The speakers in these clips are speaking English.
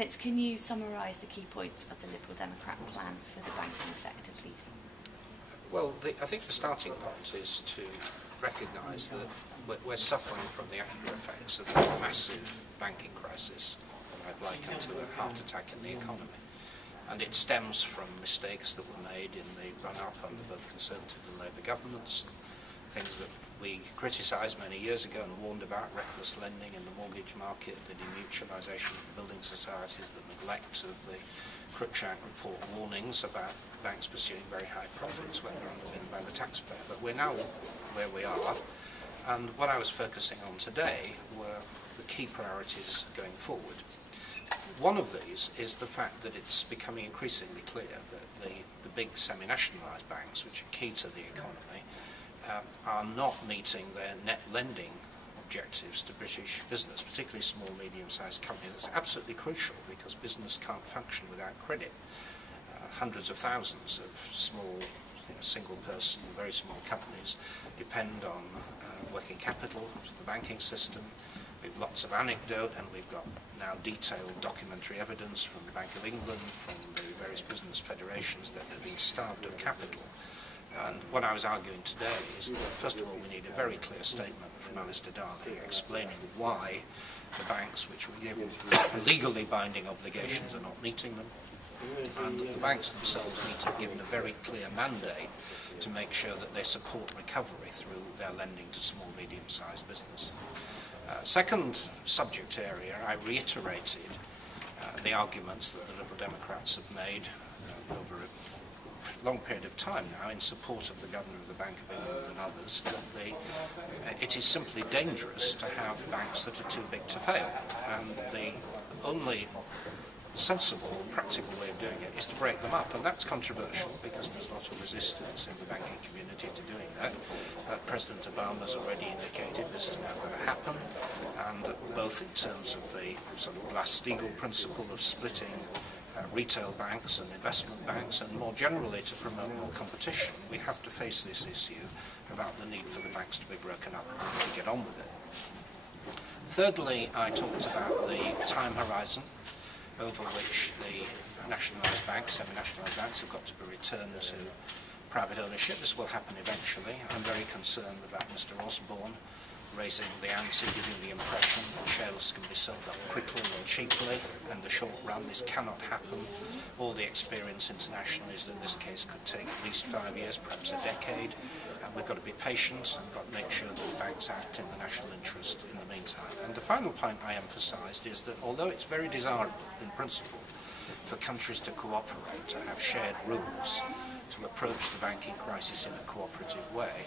Vince, can you summarise the key points of the Liberal Democrat plan for the banking sector, please? Well, I think the starting point is to recognise that we're suffering from the after effects of a massive banking crisis that I've likened to a heart attack in the economy. And it stems from mistakes that were made in the run-up under both Conservative and Labour governments, things that we criticised many years ago and warned about: reckless lending in the mortgage market, the demutualisation of the building societies, the neglect of the Cruikshank report warnings about banks pursuing very high profits when they're underpinned by the taxpayer. But we're now where we are, and what I was focusing on today were the key priorities going forward. One of these is the fact that it's becoming increasingly clear that the big semi-nationalised banks, which are key to the economy, are not meeting their net lending objectives to British business, particularly small, medium-sized companies. It's absolutely crucial because business can't function without credit. Hundreds of thousands of small, single-person, very small companies depend on working capital for the banking system. We've lots of anecdote, and we've got now detailed documentary evidence from the Bank of England, from the various business federations, that they've been starved of capital. And what I was arguing today is that, first of all, we need a very clear statement from Alistair Darling explaining why the banks, which were given legally binding obligations, are not meeting them, and that the banks themselves need to be given a very clear mandate to make sure that they support recovery through their lending to small, medium-sized business. Second subject area, I reiterated the arguments that the Liberal Democrats have made over a long period of time now in support of the Governor of the Bank of England and others, that it is simply dangerous to have banks that are too big to fail, and the only sensible, practical way of doing it is to break them up, and that's controversial because there's a lot of resistance in the banking community to doing that. President Obama has already indicated this is now going to happen, and both in terms of the sort of Glass-Steagall principle of splitting retail banks and investment banks, and more generally to promote more competition, we have to face this issue about the need for the banks to be broken up and to get on with it. Thirdly, I talked about the time horizon over which the nationalised banks, semi-nationalised banks, have got to be returned to private ownership. This will happen eventually. I'm very concerned about Mr. Osborne raising the ante, giving the impression that shares can be sold off quickly and cheaply in the short run. This cannot happen. All the experience internationally is that this case could take at least 5 years, perhaps a decade, and we've got to be patient and got to make sure that the banks act in the national interest in the meantime. And the final point I emphasised is that although it's very desirable in principle for countries to cooperate, to have shared rules, to approach the banking crisis in a cooperative way,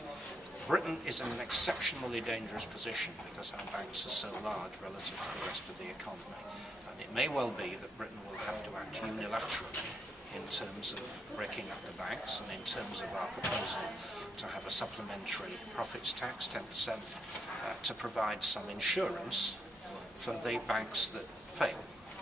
Britain is in an exceptionally dangerous position because our banks are so large relative to the rest of the economy. And it may well be that Britain will have to act unilaterally in terms of breaking up the banks and in terms of our proposal to have a supplementary profits tax, 10%, to provide some insurance for the banks that fail.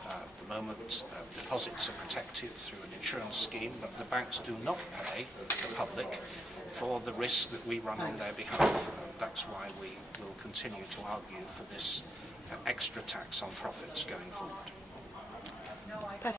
At the moment, deposits are protected through an insurance scheme, but the banks do not pay the public for the risk that we run on their behalf. That's why we will continue to argue for this extra tax on profits going forward.